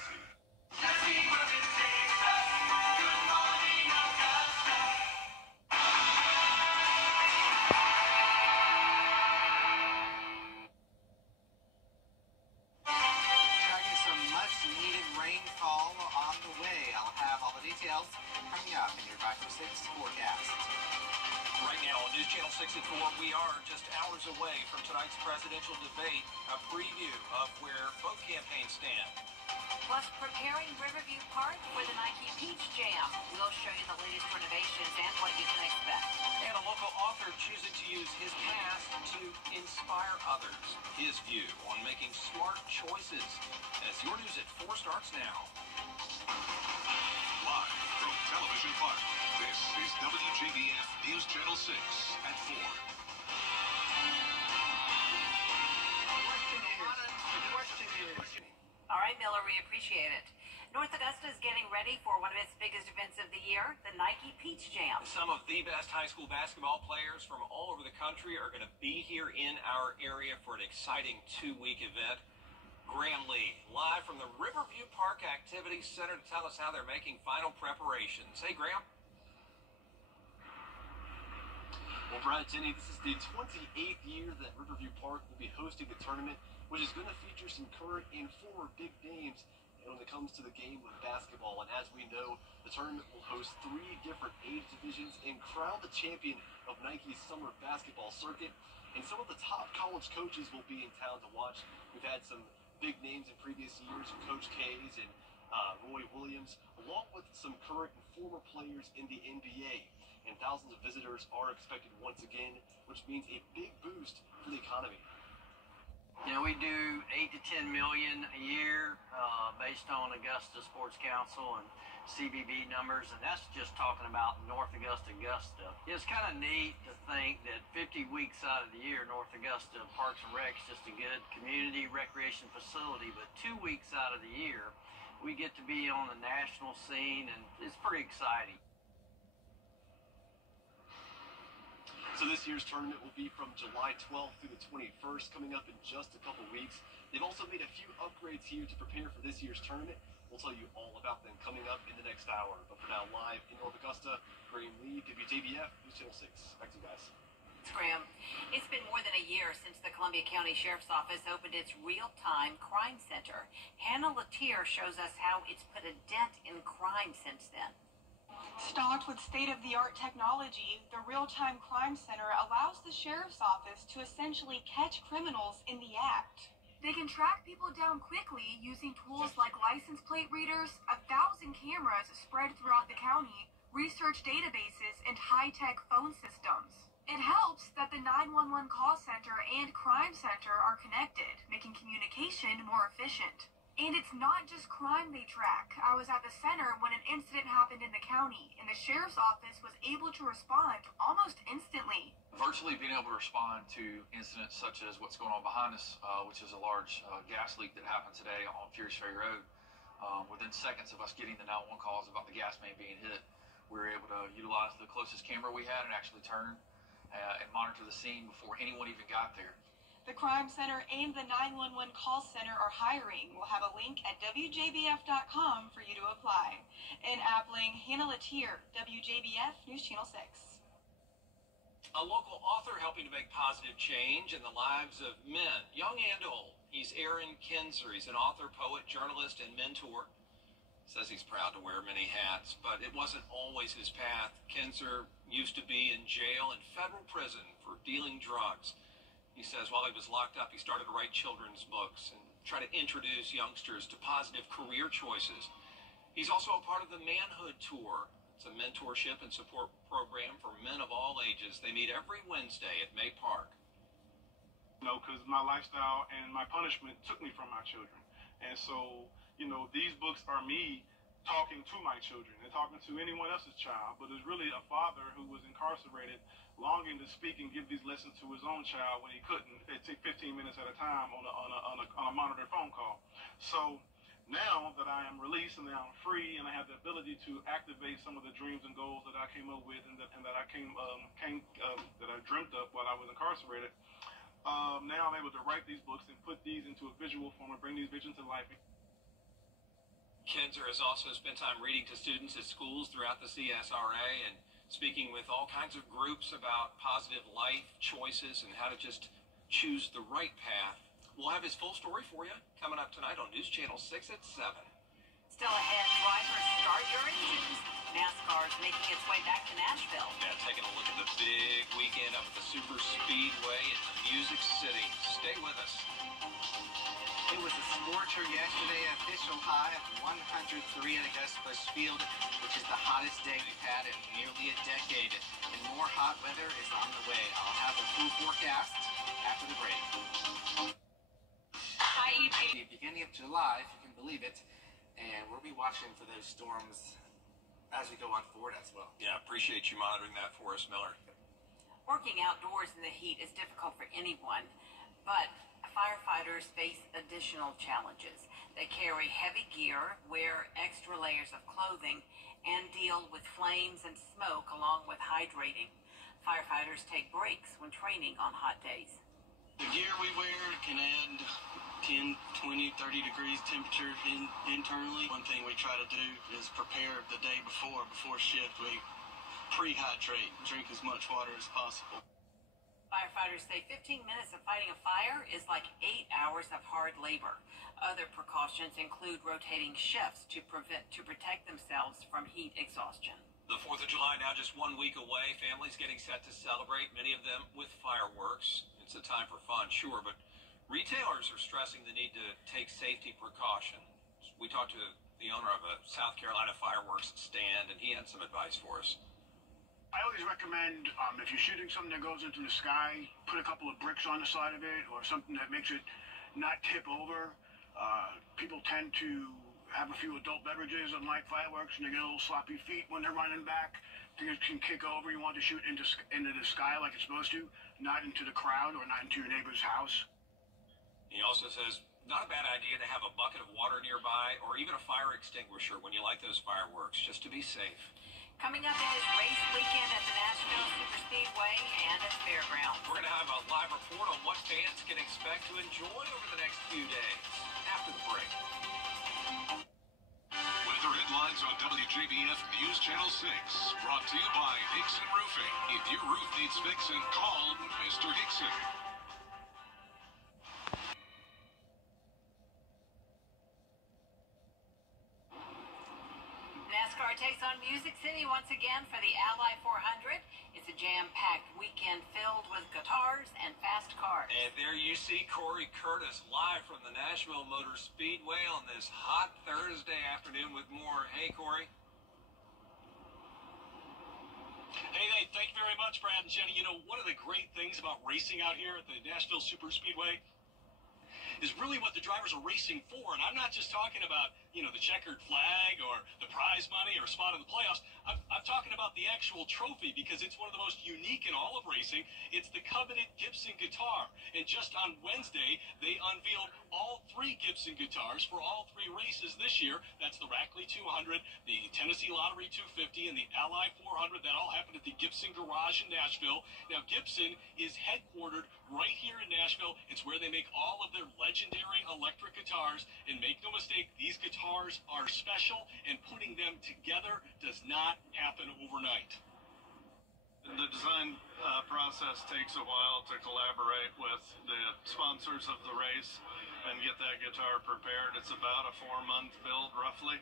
Tallahassee. Tracking some much-needed rainfall on the way. I'll have all the details coming up in your 526 forecast. Right now on News Channel 6 at 4, we are just hours away from tonight's presidential debate, a preview of where both campaigns stand. Plus, preparing Riverview Park for the Nike Peach Jam. We'll show you the latest renovations and what you can expect. And a local author choosing to use his past to inspire others. His view on making smart choices. As your news at 4 starts now. Live from Television Park, this is WJBF News Channel 6 at 4. The question is... All right, Miller, we appreciate it. North Augusta is getting ready for one of its biggest events of the year, the Nike Peach Jam. Some of the best high school basketball players from all over the country are going to be here in our area for an exciting 2-week event. Graham Lee, live from the Riverview Park Activities Center to tell us how they're making final preparations. Hey, Graham. Well, Brad, Jenny, this is the 28th year that Riverview Park will be hosting the tournament, which is going to feature some current and former big names when it comes to the game of basketball. And as we know, the tournament will host 3 different age divisions and crown the champion of Nike's summer basketball circuit. And some of the top college coaches will be in town to watch. We've had some big names in previous years, Coach K's and Roy Williams, along with some current and former players in the NBA. And thousands of visitors are expected once again, which means a big boost for the economy. You know, we do 8 to 10 million a year based on Augusta Sports Council and CBB numbers, and that's just talking about North Augusta. It's kind of neat to think that 50 weeks out of the year, North Augusta Parks and Rec is just a good community recreation facility, but 2 weeks out of the year, we get to be on the national scene, and it's pretty exciting. So this year's tournament will be from July 12th through the 21st, coming up in just a couple weeks. They've also made a few upgrades here to prepare for this year's tournament. We'll tell you all about them coming up in the next hour. But for now, live in North Augusta, Graham Lee, WJBF, News Channel 6. Back to you guys. Graham, it's been more than a year since the Columbia County Sheriff's Office opened its real-time crime center. Hannah Latier shows us how it's put a dent in crime since then. Stocked with state-of-the-art technology, the Real-Time Crime Center allows the Sheriff's Office to essentially catch criminals in the act. They can track people down quickly using tools like license plate readers, 1,000 cameras spread throughout the county, research databases, and high-tech phone systems. It helps that the 911 call center and crime center are connected, making communication more efficient. And it's not just crime they track. I was at the center when an incident happened in the county, and the Sheriff's Office was able to respond almost instantly. Virtually being able to respond to incidents such as what's going on behind us, which is a large gas leak that happened today on Furious Ferry Road. Within seconds of us getting the 911 calls about the gas main being hit, we were able to utilize the closest camera we had and actually turn and monitor the scene before anyone even got there. The Crime Center and the 911 call center are hiring. We'll have a link at WJBF.com for you to apply. In Appling, Hannah Latier, WJBF News Channel 6. A local author helping to make positive change in the lives of men, young and old. He's Aaron Kinzer. He's an author, poet, journalist, and mentor. Says he's proud to wear many hats, but it wasn't always his path. Kinzer used to be in jail and federal prison for dealing drugs. He says while he was locked up, he started to write children's books and try to introduce youngsters to positive career choices. He's also a part of the Manhood Tour. It's a mentorship and support program for men of all ages. They meet every Wednesday at May Park. You know, because my lifestyle and my punishment took me from my children. And so, you know, these books are me talking to my children and talking to anyone else's child. But it's really a father who was incarcerated longing to speak and give these lessons to his own child when he couldn't. It took 15 minutes at a time on a monitored phone call. So now that I am released and now I'm free and I have the ability to activate some of the dreams and goals that I came up with and that I dreamt up while I was incarcerated, now I'm able to write these books and put these into a visual form and bring these visions to life. Kinzer has also spent time reading to students at schools throughout the CSRA and speaking with all kinds of groups about positive life choices and how to just choose the right path. We'll have his full story for you coming up tonight on News Channel 6 at 7. Still ahead, drivers, start your engines. NASCAR is making its way back to Nashville. Yeah, taking a look at the big weekend up at the Super Speedway in Music City. Stay with us. It was a scorcher yesterday, official high of 103 at Augusta Field, which is the hottest day we've had in nearly a decade. And more hot weather is on the way. I'll have a full forecast after the break. Hi, EP. The beginning of July, if you can believe it, and we'll be watching for those storms as we go on forward as well. Yeah, appreciate you monitoring that for us, Miller. Working outdoors in the heat is difficult for anyone, but firefighters face additional challenges. They carry heavy gear, wear extra layers of clothing, and deal with flames and smoke along with hydrating. Firefighters take breaks when training on hot days. The gear we wear can add 10, 20, 30 degrees temperature internally. One thing we try to do is prepare the day before shift. We pre-hydrate, drink as much water as possible. Firefighters say 15 minutes of fighting a fire is like 8 hours of hard labor. Other precautions include rotating shifts to protect themselves from heat exhaustion. The 4th of July now just 1 week away. Families getting set to celebrate, many of them with fireworks. It's a time for fun, sure, but retailers are stressing the need to take safety precautions. We talked to the owner of a South Carolina fireworks stand, and he had some advice for us. I always recommend, if you're shooting something that goes into the sky, put a couple of bricks on the side of it or something that makes it not tip over. People tend to have a few adult beverages and light fireworks, and they get a little sloppy feet when they're running back. Things can kick over. You want to shoot into the sky like it's supposed to, not into the crowd or not into your neighbor's house. He also says, not a bad idea to have a bucket of water nearby or even a fire extinguisher when you light those fireworks, just to be safe. Coming up in this race weekend at the Nashville Superspeedway and at Fairgrounds. We're going to have a live report on what fans can expect to enjoy over the next few days after the break. Weather headlines on WJBF News Channel 6. Brought to you by Hickson Roofing. If your roof needs fixing, call Mr. Hickson. NASCAR takes on Music City once again for the Ally 400. It's a jam-packed weekend filled with guitars and fast cars. And there you see Corey Curtis live from the Nashville Motor Speedway on this hot Thursday afternoon with more. Hey, Corey. Hey, thank you very much, Brad and Jenny. You know, one of the great things about racing out here at the Nashville Superspeedway is really what the drivers are racing for. And I'm not just talking about, you know, the checkered flag or the prize money or a spot in the playoffs. I'm talking about the actual trophy, because it's one of the most unique in all of racing. It's the coveted Gibson guitar. And just on Wednesday, they unveiled all 3 Gibson guitars for all 3 races this year. That's the Rackley 200, the Tennessee Lottery 250, and the Ally 400. That all happened at the Gibson Garage in Nashville. Now, Gibson is headquartered right here in Nashville. It's where they make all of their legendary electric guitars. And make no mistake, these guitars are special, and putting them together does not happen overnight. The design process takes a while to collaborate with the sponsors of the race and get that guitar prepared. It's about a 4-month build, roughly,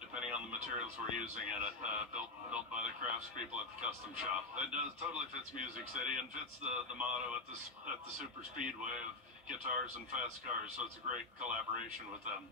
depending on the materials we're using in it, built by the craftspeople at the custom shop. It totally fits Music City and fits the motto at the Super Speedway of guitars and fast cars, so it's a great collaboration with them.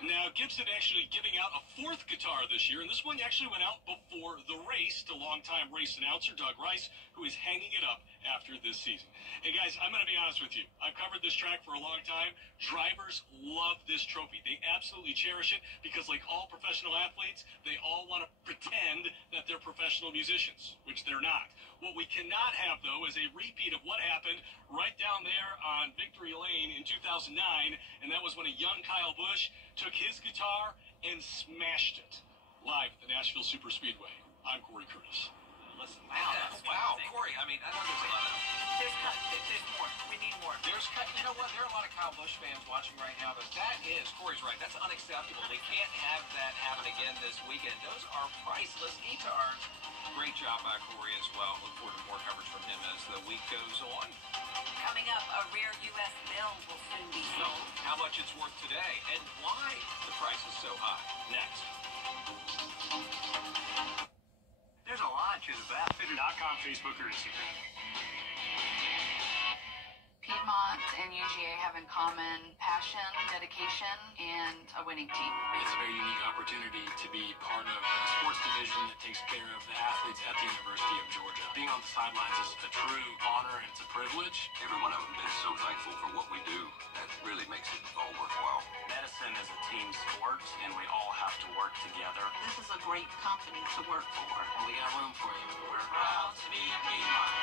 Now, Gibson actually giving out a 4th guitar this year, and this one actually went out before the race to longtime race announcer Doug Rice, who is hanging it up after this season. Hey guys, I'm going to be honest with you. I've covered this track for a long time. Drivers love this trophy. They absolutely cherish it because, like all professional athletes, they all want to pretend that they're professional musicians, which they're not. What we cannot have, though, is a repeat of what happened right down there on Victory Lane in 2009, and that was when a young Kyle Busch took his guitar and smashed it live at the Nashville Superspeedway. I'm Corey Curtis. listen. Wow, Corey, I mean, I know there's a lot of... There's more. We need more. You know what? There are a lot of Kyle Busch fans watching right now, but Corey's right. That's unacceptable. We can't have that happen again this weekend. Those are priceless e-cards. Great job by Corey as well. Look forward to more coverage from him as the week goes on. Coming up, a rare U.S. bill will soon be sold. How much it's worth today and why the price is so high. Next. There's a lot to the BassFitter.com Facebook or Instagram. Piedmont and UGA have in common passion, dedication, and a winning team. It's a very unique opportunity to be part of a sports division that takes care of the athletes at the University of Georgia. Being on the sidelines is a true honor and it's a privilege. Every one of them is so thankful for what we do. That really makes it all worthwhile. Medicine is a team sport, and we all have to work together. This is a great company to work for. And we got room for you. We're proud to be Piedmont.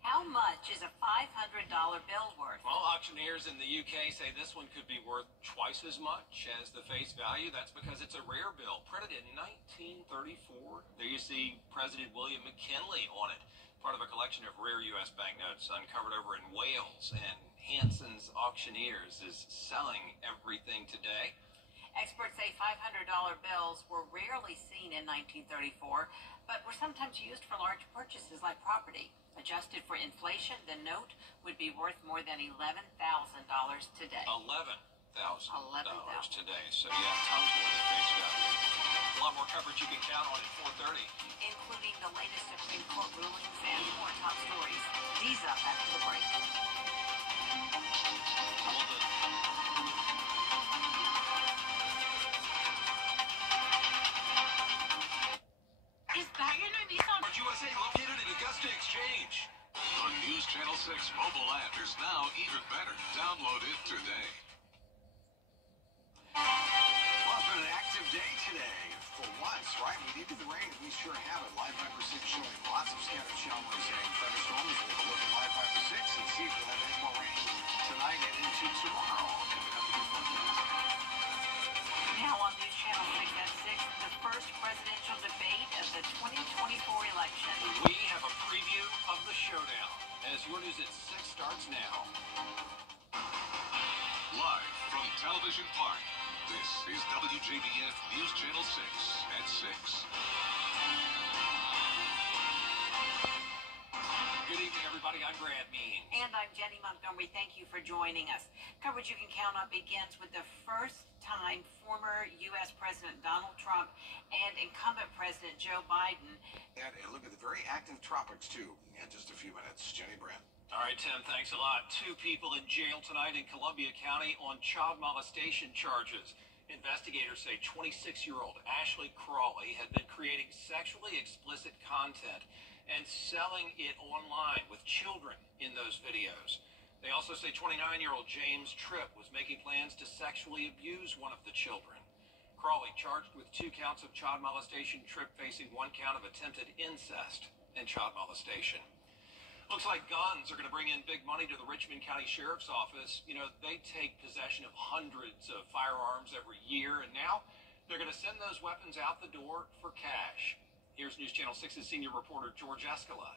How much is a $500 bill worth? Well, auctioneers in the UK say this one could be worth twice as much as the face value. That's because it's a rare bill, printed in 1934. There you see President William McKinley on it, part of a collection of rare U.S. banknotes uncovered over in Wales. And Hanson's Auctioneers is selling everything today. Experts say $500 bills were rarely seen in 1934, but were sometimes used for large purchases like property. Adjusted for inflation, the note would be worth more than $11,000 today. $11,000 today. So yeah, tons more than face value. A lot more coverage you can count on at 4:30. Including the latest Supreme Court rulings and more top stories. These up after the break. Is that your new Nissan? USA located at Augusta Exchange. The News Channel 6 mobile app is now even better. Download it today. Well, it's been an active day today. For once, right? We needed the rain. We sure have it. Live 5% showing lots of scattered showers and thunderstorms. We'll look at Live 5 and see if we'll have any more rain tonight and into tomorrow. Now on News Channel 6 at 6, the first presidential debate of the 2024 election. We have a preview of the showdown as your news at 6 starts now. Live from Television Park, this is WJBF News Channel 6 at 6. Good evening, everybody. I'm Brad Means. And I'm Jenny Montgomery. Thank you for joining us. Coverage you can count on begins with the first-time former U.S. President Donald Trump and incumbent President Joe Biden. And look at the very active tropics, too. In just a few minutes. Jenny, Brad. All right, Tim, thanks a lot. 2 people in jail tonight in Columbia County on child molestation charges. Investigators say 26-year-old Ashley Crawley had been creating sexually explicit content and selling it online with children in those videos. They also say 29-year-old James Tripp was making plans to sexually abuse one of the children. Crawley charged with 2 counts of child molestation, Tripp facing 1 count of attempted incest and child molestation. Looks like guns are going to bring in big money to the Richmond County Sheriff's Office. You know, they take possession of hundreds of firearms every year, and now they're going to send those weapons out the door for cash. Here's News Channel 6's senior reporter George Escala.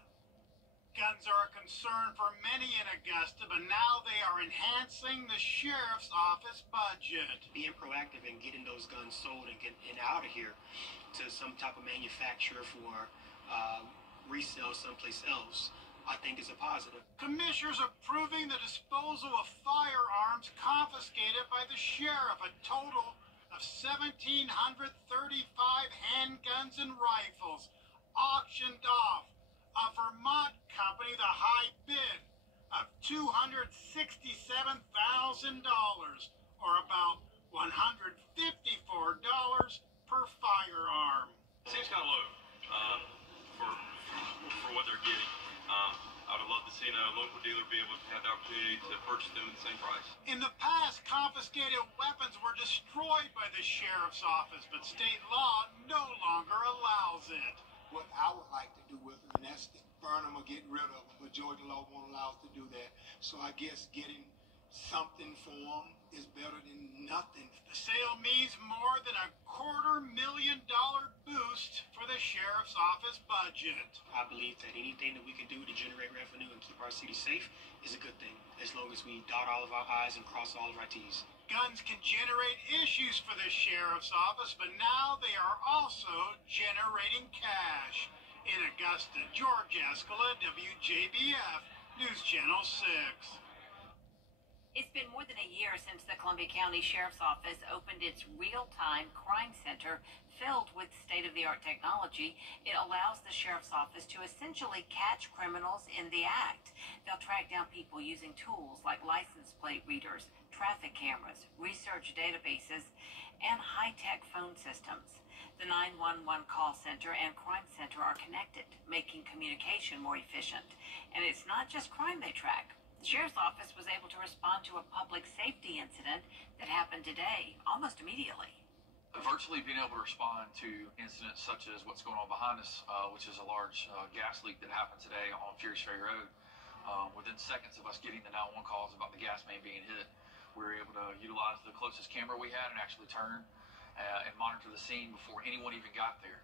Guns are a concern for many in Augusta, but now they are enhancing the sheriff's office budget. Being proactive and getting those guns sold and getting out of here to some type of manufacturer for resale someplace else, I think is a positive. Commissioners approving the disposal of firearms confiscated by the sheriff, a total of 1,735 handguns and rifles auctioned off. A Vermont company, the high bid of $267,000, or about $154 per firearm. Seems kind of low for what they're getting. I would love to see a local dealer be able to have the opportunity to purchase them at the same price. In the past, confiscated weapons were destroyed by the sheriff's office, but state law no longer allows it. What I would like to do with them, and that's burn them or get rid of them, but Georgia law won't allow us to do that. So I guess getting something for them is better than nothing. The sale means more than a $250,000 boost for the sheriff's office budget. I believe that anything that we can do to generate revenue and keep our city safe is a good thing, as long as we dot all of our I's and cross all of our T's. Guns can generate issues for the sheriff's office, but now they are also generating cash. In Augusta, George Escala, WJBF, News Channel 6. It's been more than a year since the Columbia County Sheriff's Office opened its real-time crime center filled with state-of-the-art technology. It allows the Sheriff's Office to essentially catch criminals in the act. They'll track down people using tools like license plate readers, traffic cameras, research databases, and high-tech phone systems. The 911 call center and crime center are connected, making communication more efficient. And it's not just crime they track. The Sheriff's Office was able to respond to a public safety incident that happened today, almost immediately. Virtually being able to respond to incidents such as what's going on behind us, which is a large gas leak that happened today on Furious Ferry Road. Within seconds of us getting the 911 calls about the gas main being hit, we were able to utilize the closest camera we had and actually turn and monitor the scene before anyone even got there.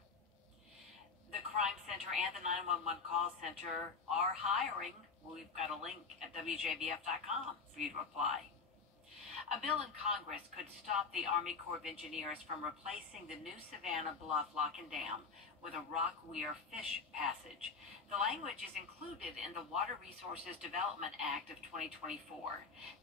The crime center and the 911 call center are hiring. We've got a link at WJBF.com for you to apply. A bill in Congress could stop the Army Corps of Engineers from replacing the new Savannah Bluff Lock and Dam with a rock weir fish passage. The language is included in the Water Resources Development Act of 2024.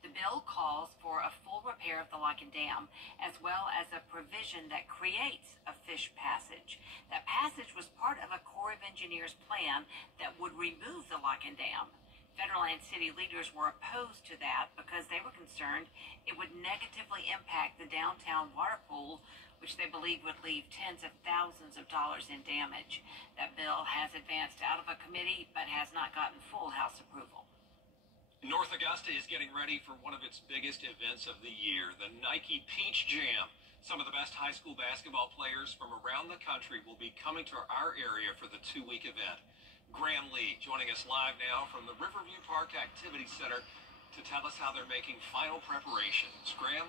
The bill calls for a full repair of the lock and dam, as well as a provision that creates a fish passage. That passage was part of a Corps of Engineers plan that would remove the lock and dam. Federal and city leaders were opposed to that because they were concerned it would negatively impact the downtown water pool, which they believed would leave tens of thousands of dollars in damage. That bill has advanced out of a committee but has not gotten full House approval. North Augusta is getting ready for one of its biggest events of the year, the Nike Peach Jam. Some of the best high school basketball players from around the country will be coming to our area for the two-week event. Graham Lee joining us live now from the Riverview Park Activity Center to tell us how they're making final preparations. Graham?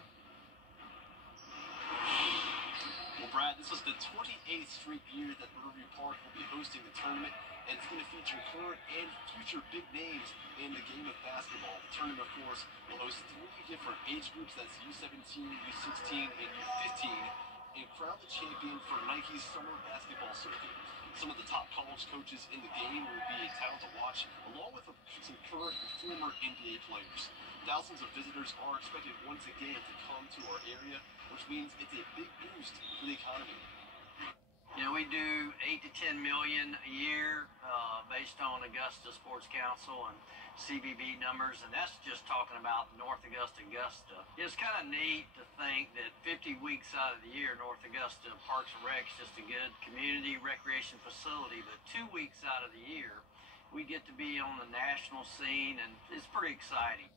Well, Brad, this is the 28th straight year that Riverview Park will be hosting the tournament, and it's going to feature current and future big names in the game of basketball. The tournament, of course, will host 3 different age groups. That's U17, U16, and U15, and crown the champion for Nike's summer basketball circuit. Some of the top college coaches in the game will be a title to watch, along with some current and former NBA players. Thousands of visitors are expected once again to come to our area, which means it's a big boost for the economy. You know, we do 8 to 10 million a year based on Augusta Sports Council and CBB numbers, and that's just talking about North Augusta. It's kind of neat to think that 50 weeks out of the year, North Augusta Parks and Rec's just a good community recreation facility, but 2 weeks out of the year, we get to be on the national scene, and it's pretty exciting.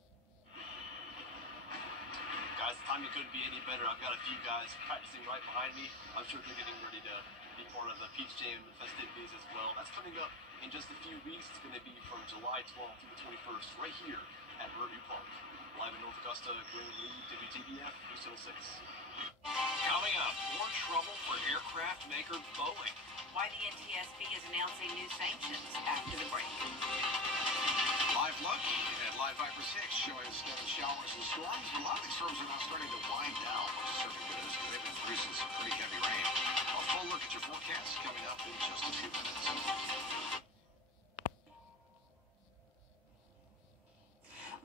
Guys, the timing couldn't be any better. I've got a few guys practicing right behind me. I'm sure they're getting ready to be part of the Peach Jam festivities as well. That's coming up in just a few weeks. It's going to be from July 12th through the 21st right here at Riverview Park. Live in North Augusta, Graham Lee, WJBF, News Channel 6. Coming up, more trouble for aircraft maker Boeing. Why the NTSB is announcing new sanctions after the break. Live look at Live 5 for 6 showing scattered showers and storms. But a lot of these storms are now starting to wind down, which is certainly good news because they've been producing some pretty heavy rain. A full look at your forecast coming up in just a few minutes.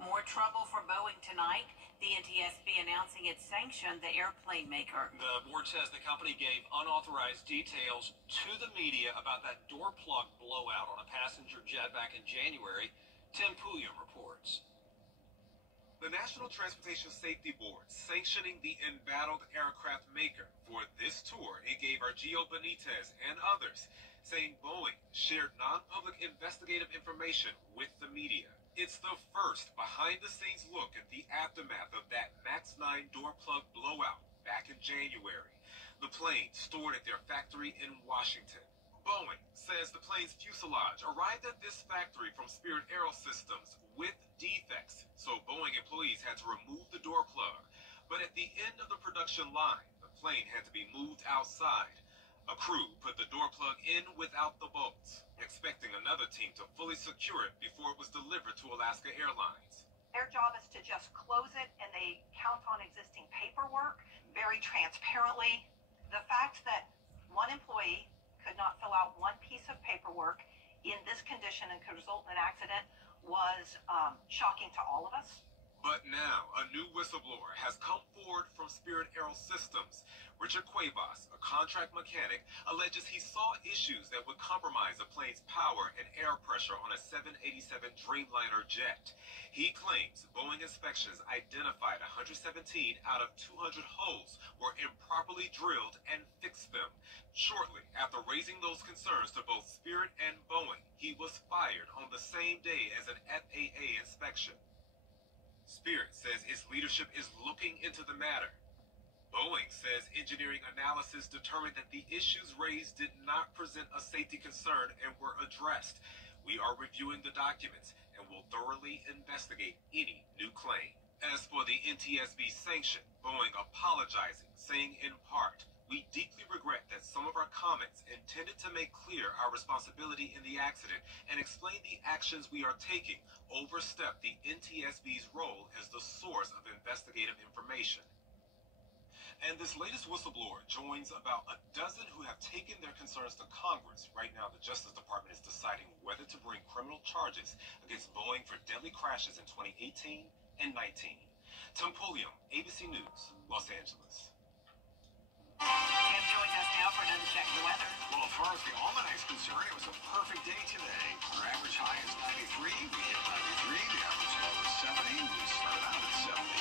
More trouble for Boeing tonight. The NTSB announcing it sanctioned the airplane maker. The board says the company gave unauthorized details to the media about that door plug blowout on a passenger jet back in January. Tim Pulliam reports. The National Transportation Safety Board sanctioning the embattled aircraft maker for this tour. It gave Argio Benitez and others, saying Boeing shared non-public investigative information with the media. It's the first behind-the-scenes look at the aftermath of that MAX 9 door plug blowout back in January. The plane stored at their factory in Washington. Boeing says the plane's fuselage arrived at this factory from Spirit Aerosystems with defects, so Boeing employees had to remove the door plug. But at the end of the production line, the plane had to be moved outside. A crew put the door plug in without the bolts, expecting another team to fully secure it before it was delivered to Alaska Airlines. Their job is to just close it, and they count on existing paperwork very transparently. The fact that one employee could not fill out one piece of paperwork in this condition and could result in an accident was shocking to all of us. But now, a new whistleblower has come forward from Spirit Aerosystems. Richard Cuevas, a contract mechanic, alleges he saw issues that would compromise the plane's power and air pressure on a 787 Dreamliner jet. He claims Boeing inspections identified 117 out of 200 holes were improperly drilled and fixed them. Shortly after raising those concerns to both Spirit and Boeing, he was fired on the same day as an FAA inspection. Spirit says its leadership is looking into the matter. Boeing says engineering analysis determined that the issues raised did not present a safety concern and were addressed. We are reviewing the documents and will thoroughly investigate any new claim. As for the NTSB sanction, Boeing apologizing, saying in part, "We deeply regret that some of our comments intended to make clear our responsibility in the accident and explain the actions we are taking overstep the NTSB's role as the source of investigative information." And this latest whistleblower joins about a dozen who have taken their concerns to Congress. Right now, the Justice Department is deciding whether to bring criminal charges against Boeing for deadly crashes in 2018 and 19. Tim Pulliam, ABC News, Los Angeles. Tim joins us now for another check of the weather. Well, as far as the almanac's concerned, it was a perfect day today. Our average high is 93. We hit 93. The average low is 70. We started out at 70.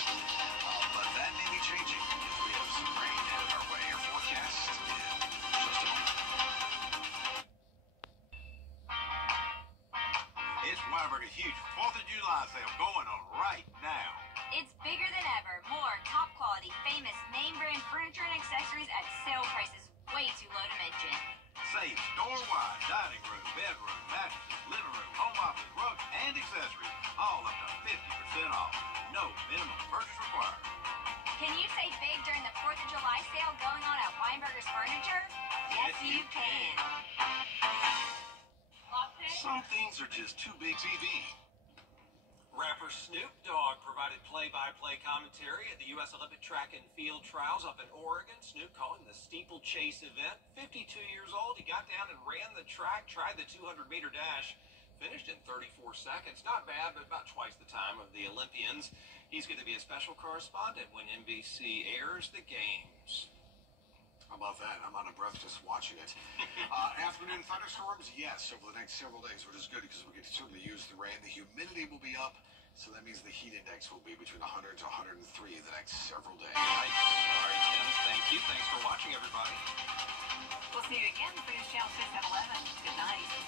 But that may be changing if we have some rain headed our way. Our forecast in just a moment. It's Weiberger's huge 4th of July sale going on right now. It's bigger than ever. More top quality, famous name brand furniture and accessories at sale prices way too low to mention. Save store-wide dining room, bedroom, mattress, living room, home office, rugs, and accessories. All up to 50% off. No minimum purchase required. Can you save big during the 4th of July sale going on at Weinberger's Furniture? Yes, you can. Some things are just too big. TV. Rapper Snoop Dogg provided play-by-play commentary at the U.S. Olympic track and field trials up in Oregon. Snoop calling the steeplechase event. 52 years old, he got down and ran the track, tried the 200-meter dash, finished in 34 seconds. Not bad, but about twice the time of the Olympians. He's going to be a special correspondent when NBC airs the games. How about that? I'm out of breath just watching it. Afternoon thunderstorms, yes, over the next several days, which is good because we get to certainly use the rain. The humidity will be up, so that means the heat index will be between 100 to 103 the next several days. Nice. All right, Tim. Thank you. Thanks for watching, everybody. We'll see you again for News Channel 6 at 11. Good night.